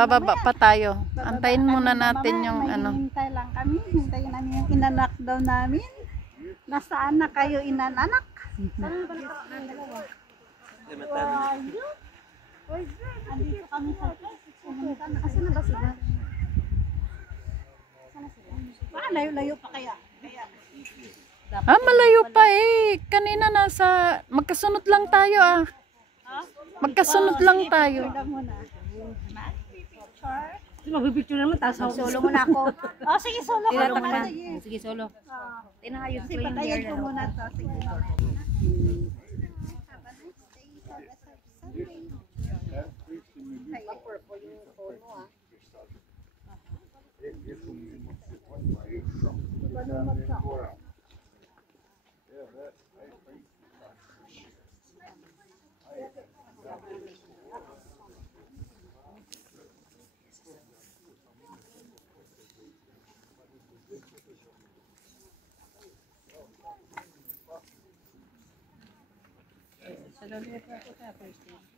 bababa pa tayo. Antayin muna natin yung ano. Hintay lang kami. Hintayin namin yung inanak daw namin. Nasaan na kayo inanak? Andito kami sa pumunta na. Asan na ba sila? Baka layo-layo pa kaya. Malayo pa eh. Kanina magkasunod lang tayo ah. Magkasunod lang tayo. Magbibicture naman, tapos Solo muna ako. Oh, sige, solo ka Solo muna. muna. Sige, solo. Tinahayos Sige, patayin ko muna to. Sige, mamaya na. Sa lalo pa ako sa first day.